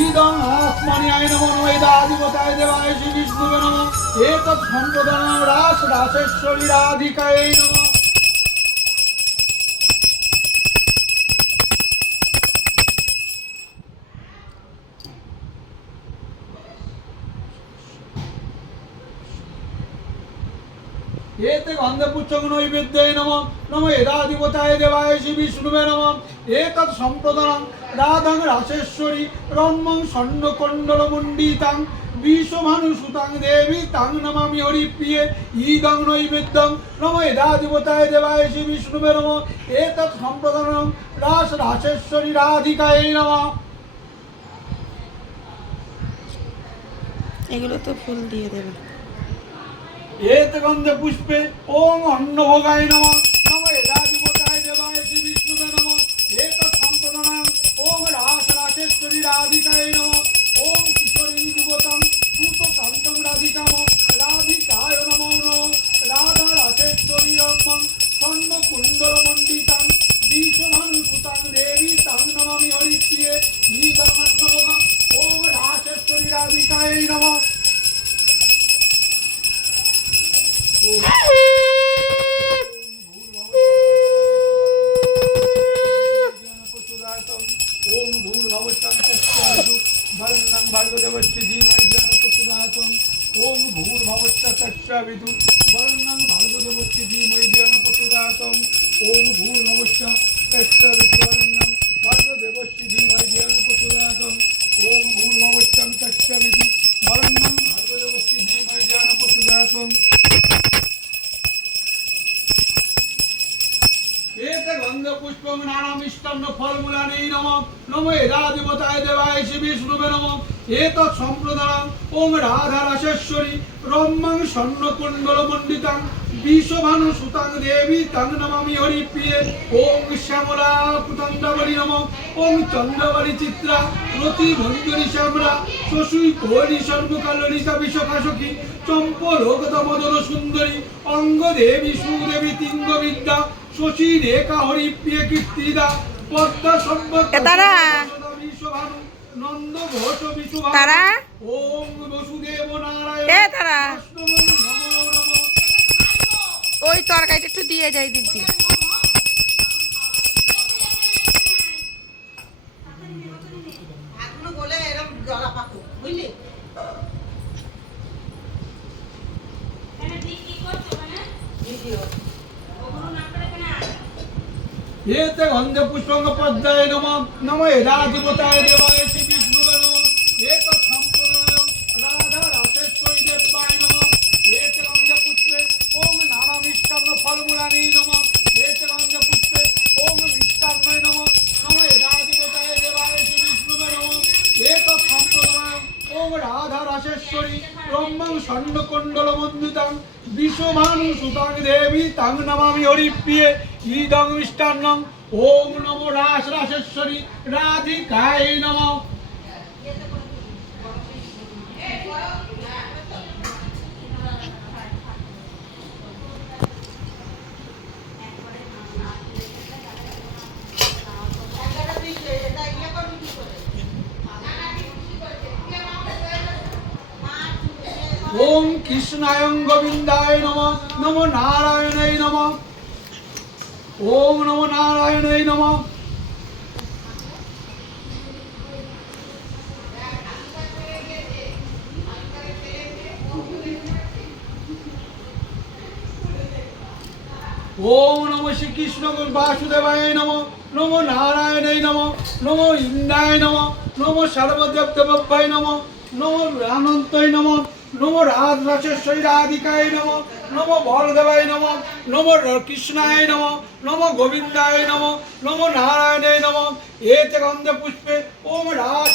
ইদং আত্মনিয়ায় নমো নমো ইদাধিপতায় দেবায় শ্রী বিষ্ণুবে নমো। এতৎ সম্প্রদান রাস রাসেশ্বরী রাধিকায় নমো। ఏతే గంధపుచ్చగును విద్యే నమ నమ యదాధిపతాయ దేవాయ శ్రీ విష్ణువే నమ ఏతత్ సంప్రదానం రాధం రాసేశ్వరి రమ్మం స్వర్ణకొండలముండితాం বিশ্বমানুসুতাং দেবী তাং নমামি হরি প্রিয়ে ইদং নৈবেদ্যং নম এদা দেবতায় দেবায় শ্রী বিষ্ণুবে নম এতৎ সম্প্রদানং রাস রাসেশ্বরী রাধিকায় নম এগুলো তো ফুল দিয়ে দেবে। এতে গন্ধে পুষ্পে ওম অন্নভোগায় নম নম রাজীবতায় দেবায় শ্রী বিষ্ণুবে নম এত সন্তনাম ওম রাস রাশেশ্বরী রাধিকায় নম ওম কিশোরী যুবতম সুত সন্তম রাধিকাম রাধিকায় নম নম রাধা রাশেশ্বরী রমম স্বর্ণ কুণ্ডল মণ্ডিতাম বিশ্বভান সুতাং দেবী তাং নমামি হরিপ্রিয়ে হি বামান্ন ওম রাশেশ্বরী রাধিকায় নম ওং ভূর্ভবশ্চ বিধু বরণ্যং ভার্গদেবশ্চি ধীমহি ধিয়নপত্যজাতং ওং ভূর্ভবশ্চ তচ্চ বিধু বরণ্যং ভার্গদেব এতে গন্ধ, পুষ্পং, নানা মিষ্টান্ন ফলমূলানি নম। নম এদা দেবতায় দেবায় শিবি বিশ্বভানু সুতাং দেবী তাং নমামি হরি শ্যামলা কুতণ্ডাবলী নম। ওং চন্দ্রবলী চিত্রা রতি ভঞ্জরি শ্যামলা শশুই কোহলি সর্বকাল লিসা বিশ্বকাশকী চম্পলোকতমদন সুন্দরী, অঙ্গদেবী সুদেবী তিঙ্গবিদ্যা শশী রেখা হরি প্রিয় কীর্তিদা পদ্মা সম্পদ তারা? বিশ্বভানু নন্দ ঘোষ বিশ্বভানু তারা? ওম বসুদেব নারায়ণ এ তারা? ওই তরকারিটা একটু দিয়ে যাই দিক দিয়ে পাকো বুঝলি ভিডিও ఏత వంద పుష్పంగ పద్మాయ నమ నమ యథాధిపతాయ దేవాయ శ్రీ విష్ణువే నమ ఏత సంప్రదాయం రాధా రాధేశ్వరి దేవాయ నమ ఏత వంద పుష్పే ఓం నామామిష్టంగ ఫలములని నమ রাধা রাশেশ্বরী ষণ্ড কুণ্ডল মন্দিতাং বিশ্বমান সুতাং দেবী তাং নমামি হরিপ্রিয়ে, ইদং মিষ্টান্ন, ওম নম রাস রাশেশ্বরী রাধিকায় নমঃ। ওম কৃষ্ণায় গোবিন্দায় নমঃ, নমো নারায়ণায় নমঃ। ওম নমো নারায়ণায় নমঃ। ওম নমো শ্রীকৃষ্ণ বাসুদেবায় নম, নমো নারায়ণায় নম, নমো ইন্দ্রায় নম, নমো সর্বদেব দেবায় নম, নমো অনন্তয় নম। নমো রাধ রাসেশ্বরী রাধিকায় নম, নমো বলদেবায় নম নম কৃষ্ণায় নম নম গোবিন্দায় নম নম নারায়ণে নম, এতে গন্ধে পুষ্পে, ওম রাস